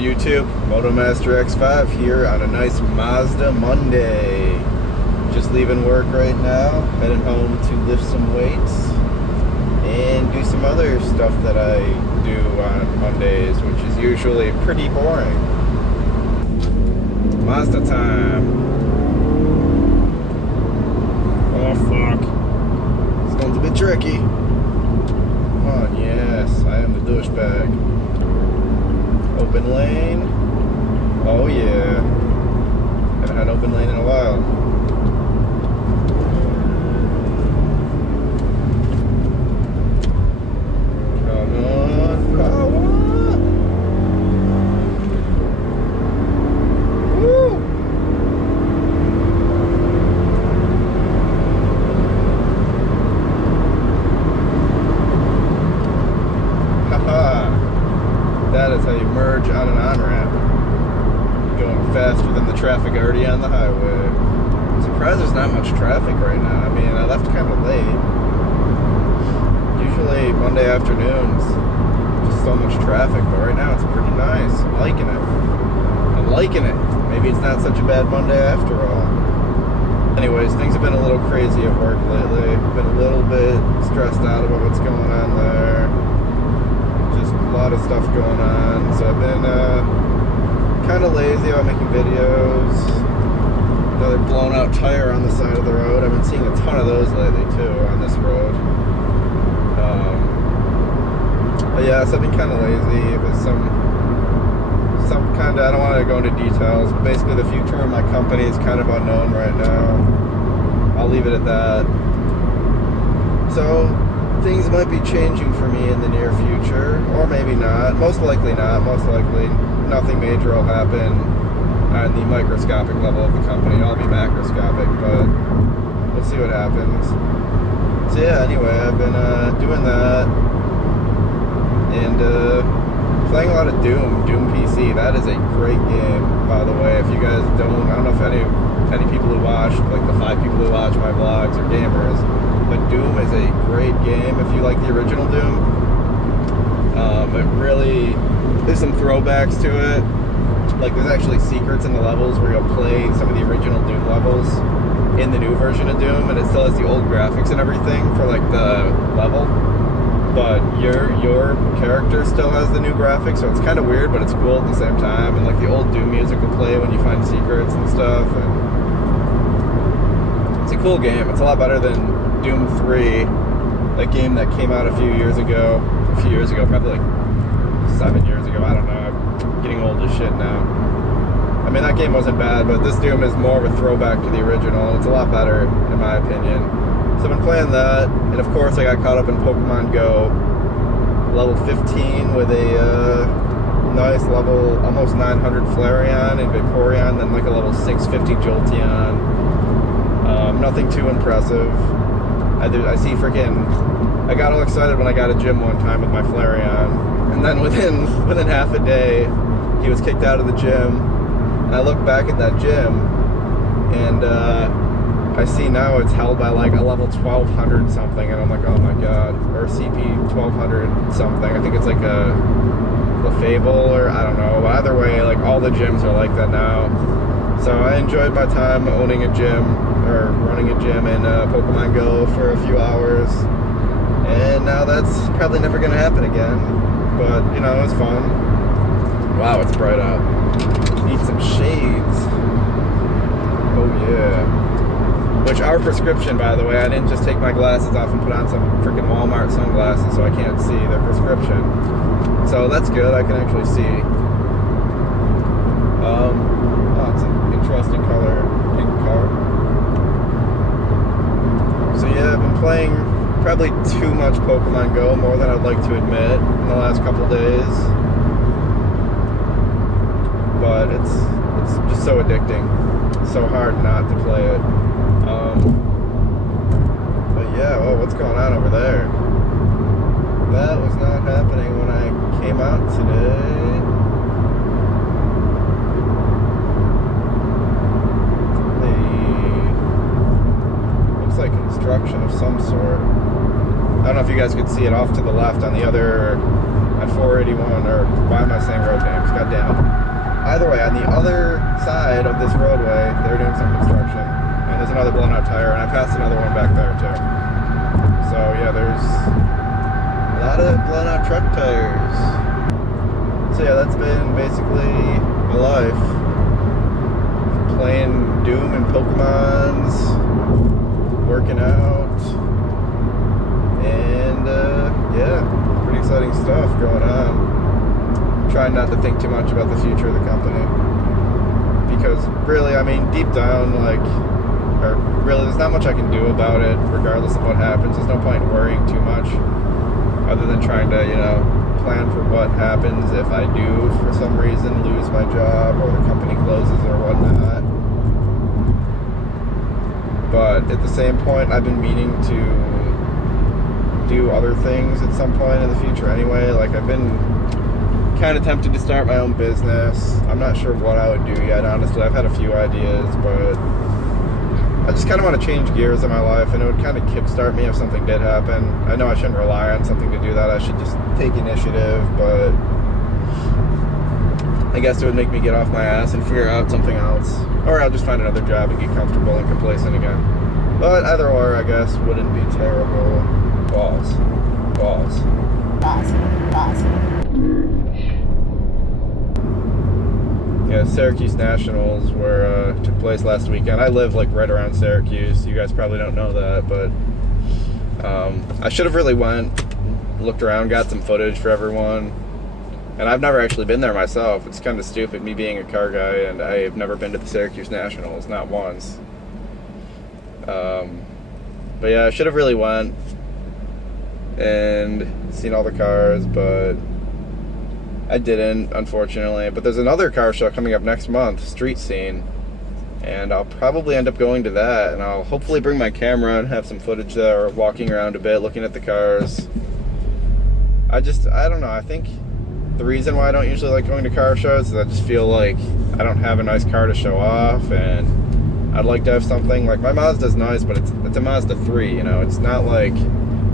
YouTube, Motomaster X5 here on a nice Mazda Monday. Just leaving work right now, heading home to lift some weights and do some other stuff that I do on Mondays, which is usually pretty boring. Mazda time. Oh fuck. It's going to be tricky. Come on, yes, I am the douchebag. Open lane. Oh yeah. Haven't had open lane in a while. Come on, power. Woo! Haha. That is how you merge on an on-ramp. Going faster than the traffic already on the highway. I'm surprised there's not much traffic right now. I mean, I left kind of late. Usually Monday afternoons, just so much traffic, but right now it's pretty nice. I'm liking it. I'm liking it. Maybe it's not such a bad Monday after all. Anyways, things have been a little crazy at work lately. Been a little bit stressed out about what's going on there. Just a lot of stuff going on, so I've been kind of lazy about making videos. Another blown out tire on the side of the road. I've been seeing a ton of those lately too on this road. But yeah, so I've been kind of lazy. There's some kind of, I don't want to go into details, but basically the future of my company is kind of unknown right now. I'll leave it at that. So things might be changing for me in the near future, or maybe not. Most likely not. Most likely nothing major will happen on the microscopic level of the company. I'll be macroscopic, but we'll see what happens. So yeah, anyway, I've been doing that and playing a lot of Doom PC. That is a great game, by the way. If you guys don't, I don't know if any people who watch, like the 5 people who watch my vlogs are gamers, but Doom is a great game if you like the original Doom. It really, there's some throwbacks to it. Like there's actually secrets in the levels where you'll play some of the original Doom levels in the new version of Doom, and it still has the old graphics and everything for like the level, but your character still has the new graphics, so it's kind of weird, but it's cool at the same time. And like the old Doom music will play when you find secrets and stuff, and it's a cool game. It's a lot better than Doom 3, that game that came out a few years ago, probably like 7 years ago, I don't know, I'm getting old as shit now. I mean, that game wasn't bad, but this Doom is more of a throwback to the original. It's a lot better, in my opinion. So I've been playing that, and of course I got caught up in Pokemon Go, level 15 with a nice level, almost 900 Flareon and Vaporeon, then like a level 650 Jolteon. Nothing too impressive. I got all excited when I got a gym one time with my Flareon, and then within half a day, he was kicked out of the gym. And I look back at that gym, and I see now it's held by like a level 1200 something, and I'm like, oh my god, or CP 1200 something. I think it's like a Fable, or I don't know. Either way, like all the gyms are like that now. So I enjoyed my time owning a gym, or running a gym in Pokemon Go for a few hours, and now that's probably never going to happen again. But you know, it was fun. Wow, it's bright out. Need some shades. Oh yeah. Which are prescription, by the way. I didn't just take my glasses off and put on some freaking Walmart sunglasses so I can't see. They're prescription. So that's good. I can actually see. Oh, it's an interesting color, pink car. So yeah, I've been playing probably too much Pokemon Go, more than I'd like to admit, in the last couple days. But it's just so addicting. It's so hard not to play it. But yeah, oh, what's going on over there? That was not happening when I came out today. Looks like construction of some sort. I don't know if you guys could see it off to the left on the other at 481, or why am I saying road names? God damn it. Either way, on the other side of this roadway, they're doing some construction, and there's another blown out tire, and I passed another one back there too. So yeah, there's a lot of blown out truck tires. So yeah, that's been basically my life. Playing Doom and Pokemons, working out, and yeah, pretty exciting stuff going on. Trying not to think too much about the future of the company, because really, I mean, deep down, like, or really, there's not much I can do about it, regardless of what happens. There's no point in worrying too much, other than trying to, you know, plan for what happens if I do, for some reason, lose my job, or the company closes, or whatnot. But at the same point, I've been meaning to do other things at some point in the future anyway. Like, I've been kind of tempted to start my own business. I'm not sure what I would do yet, honestly. I've had a few ideas, but I just kind of want to change gears in my life, and it would kind of kickstart me if something did happen. I know I shouldn't rely on something to do that. I should just take initiative, but I guess it would make me get off my ass and figure out something else. Or I'll just find another job and get comfortable and complacent again. But either or, I guess, wouldn't be terrible. Balls. Balls. Balls. Balls. Yeah, Syracuse Nationals took place last weekend. I live like right around Syracuse. You guys probably don't know that, but I should have really went, looked around, got some footage for everyone. And I've never actually been there myself. It's kind of stupid, me being a car guy, and I've never been to the Syracuse Nationals, not once. But yeah, I should have really went and seen all the cars, but I didn't, unfortunately. But there's another car show coming up next month, Street Scene, and I'll probably end up going to that, and I'll hopefully bring my camera and have some footage there, walking around a bit, looking at the cars. I don't know, I think the reason why I don't usually like going to car shows is I just feel like I don't have a nice car to show off, and I'd like to have something, like my Mazda's nice, but it's a Mazda 3, you know, it's not like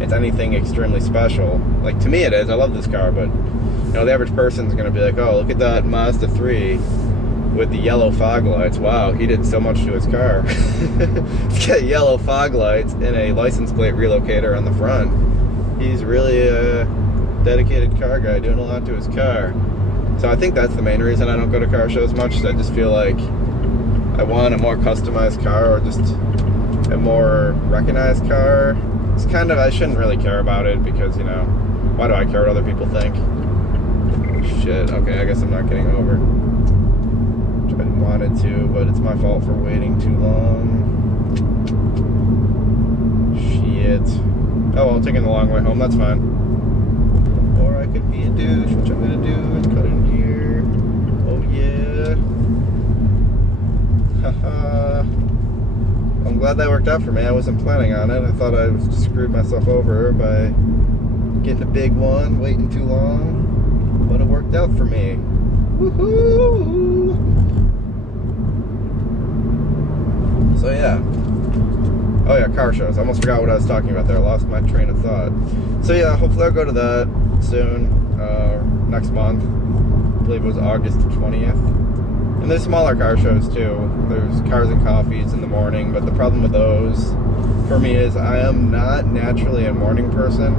it's anything extremely special. Like, to me it is, I love this car, but, you know, the average person's gonna be like, oh, look at that Mazda 3 with the yellow fog lights. Wow, he did so much to his car. He's got yellow fog lights and a license plate relocator on the front. He's really a dedicated car guy, doing a lot to his car. So I think that's the main reason I don't go to car shows much, is I just feel like I want a more customized car, or just a more recognized car. It's kind of, I shouldn't really care about it, because, you know, why do I care what other people think? Shit, okay, I guess I'm not getting over. Which I wanted to, but it's my fault for waiting too long. Shit. Oh well, taking the long way home, that's fine. Or I could be a douche, which I'm gonna do, and cut in here. Oh yeah. Haha. I'm glad that worked out for me. I wasn't planning on it. I thought I just screwed myself over by getting a big one, waiting too long. But it worked out for me. Woohoo! So yeah. Oh yeah, car shows. I almost forgot what I was talking about there. I lost my train of thought. So yeah, hopefully I'll go to that soon. Next month. I believe it was August 20th. And there's smaller car shows too. There's Cars and Coffees in the morning, but the problem with those for me is I am not naturally a morning person.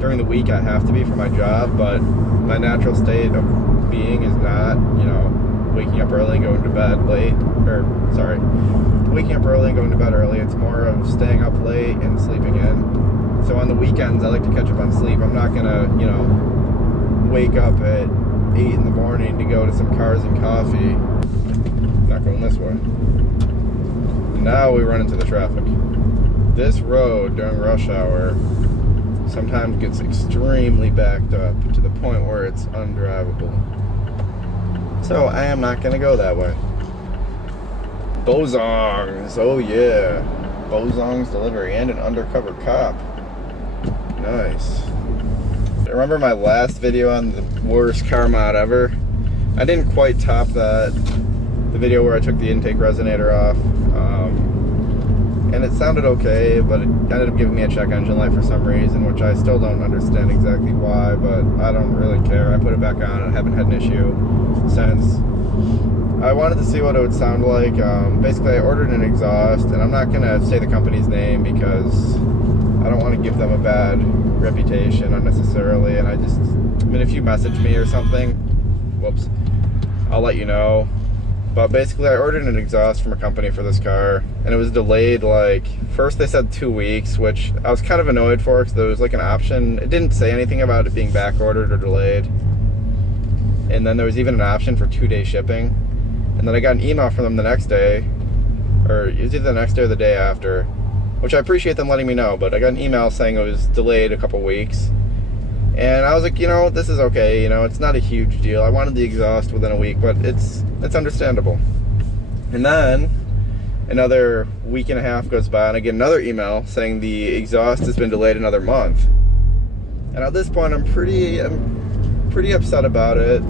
During the week I have to be for my job, but my natural state of being is not, you know, waking up early and going to bed late, or sorry, waking up early and going to bed early. It's more of staying up late and sleeping in. So on the weekends I like to catch up on sleep. I'm not gonna, you know, wake up at 8 in the morning to go to some Cars and Coffee. Not going this way. Now we run into the traffic. This road during rush hour sometimes gets extremely backed up to the point where it's undrivable. So I am not gonna go that way. Bozongs, oh yeah. Bozongs delivery and an undercover cop. Nice. Remember my last video on the worst car mod ever? I didn't quite top that. The video where I took the intake resonator off. and it sounded okay, but it ended up giving me a check engine light for some reason, which I still don't understand exactly why, but I don't really care. I put it back on and I haven't had an issue since. I wanted to see what it would sound like. Basically, I ordered an exhaust, and I'm not going to say the company's name because I don't want to give them a bad reputation unnecessarily, and I mean, if you message me or something, whoops, I'll let you know. But basically, I ordered an exhaust from a company for this car, and it was delayed, like, first they said 2 weeks, which I was kind of annoyed for because there was like an option. It didn't say anything about it being back ordered or delayed. And then there was even an option for 2-day shipping. And then I got an email from them the next day, or it was either the next day or the day after, which I appreciate them letting me know, but I got an email saying it was delayed a couple weeks. And I was like, you know, this is okay, you know, it's not a huge deal. I wanted the exhaust within a week, but it's understandable. And then another week and a half goes by and I get another email saying the exhaust has been delayed another month. And at this point I'm pretty upset about it.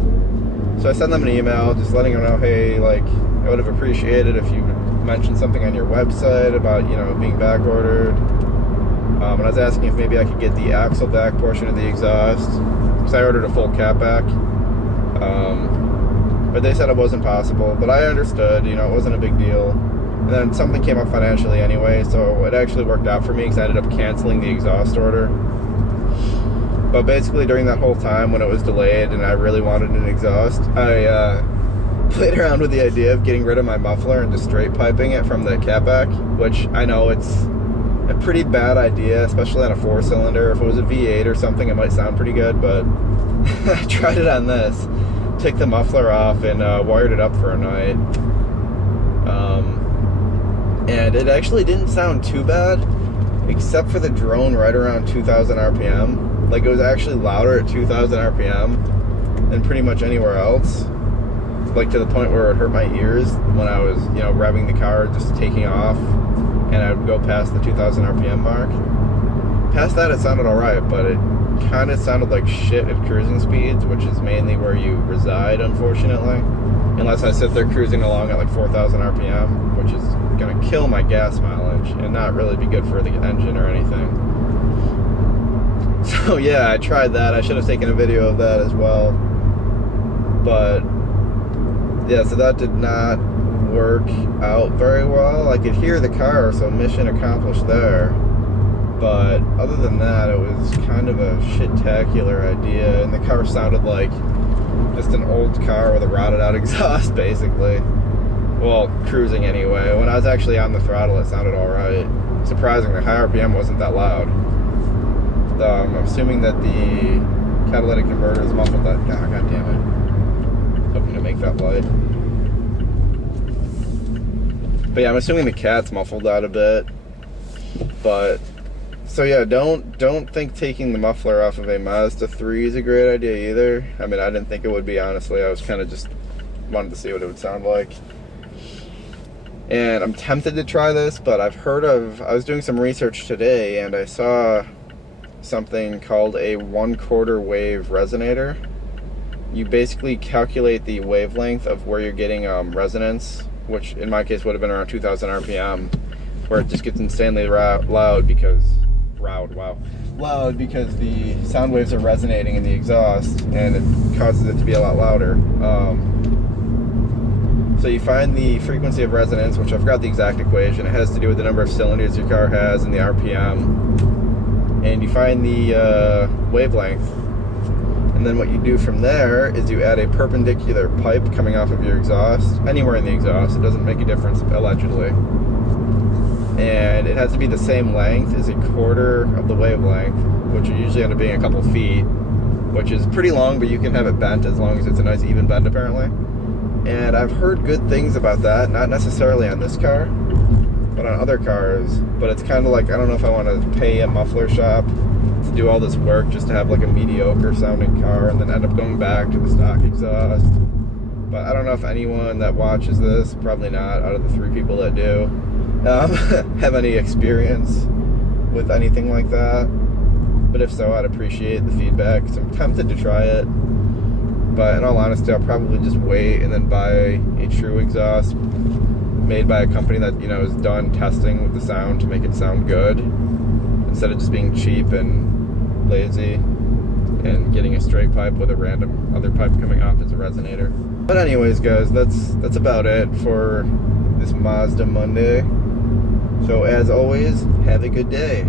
So I send them an email just letting them know, hey, like, I would have appreciated if you mentioned something on your website about, you know, being back ordered. And I was asking if maybe I could get the axle back portion of the exhaust, because I ordered a full cat back. But they said it wasn't possible, but I understood, you know, it wasn't a big deal. And then something came up financially anyway, so it actually worked out for me because I ended up canceling the exhaust order. But basically during that whole time when it was delayed and I really wanted an exhaust, I played around with the idea of getting rid of my muffler and just straight piping it from the catback, which I know it's a pretty bad idea, especially on a 4-cylinder. If it was a V8 or something, it might sound pretty good, but I tried it on this. Took the muffler off and wired it up for a night. And it actually didn't sound too bad, except for the drone right around 2,000 RPM. Like, it was actually louder at 2,000 RPM than pretty much anywhere else. Like, to the point where it hurt my ears when I was, you know, revving the car, just taking off, and I would go past the 2,000 RPM mark. Past that, it sounded alright, but it kind of sounded like shit at cruising speeds, which is mainly where you reside, unfortunately. Unless I sit there cruising along at like 4,000 RPM, which is going to kill my gas mileage and not really be good for the engine or anything. So yeah, I tried that. I should have taken a video of that as well. But yeah, so that did not work out very well. I could hear the car, so mission accomplished there. But other than that, it was kind of a shit-tacular idea, and the car sounded like just an old car with a rotted out exhaust, basically. Well, cruising anyway. When I was actually on the throttle, it sounded alright. Surprisingly, high RPM wasn't that loud. I'm assuming that the catalytic converter is muffled that. Oh, God damn it. Hoping to make that light. But yeah, I'm assuming the cat's muffled out a bit. But so yeah, don't think taking the muffler off of a Mazda 3 is a great idea either. I mean, I didn't think it would be, honestly. I was kind of just wanted to see what it would sound like. And I'm tempted to try this, but I was doing some research today and I saw something called a 1/4 wave resonator. You basically calculate the wavelength of where you're getting resonance, which in my case would have been around 2,000 RPM, where it just gets insanely loud because the sound waves are resonating in the exhaust and it causes it to be a lot louder. So you find the frequency of resonance, which I forgot the exact equation. It has to do with the number of cylinders your car has and the RPM. And you find the wavelength. And then what you do from there is you add a perpendicular pipe coming off of your exhaust, anywhere in the exhaust. It doesn't make a difference, allegedly. And it has to be the same length as 1/4 of the wavelength, which usually end up being a couple feet, which is pretty long, but you can have it bent as long as it's a nice even bend, apparently. And I've heard good things about that, not necessarily on this car, but on other cars. But it's kind of like, I don't know if I want to pay a muffler shop to do all this work just to have like a mediocre sounding car and then end up going back to the stock exhaust. But I don't know if anyone that watches this, probably not, out of the 3 people that do, have any experience with anything like that. But if so, I'd appreciate the feedback, because I'm tempted to try it. But in all honesty, I'll probably just wait and then buy a true exhaust made by a company that, you know, is done testing with the sound to make it sound good, instead of just being cheap and lazy and getting a straight pipe with a random other pipe coming off as a resonator. But anyways, guys, that's about it for this Mazda Monday. So as always, have a good day.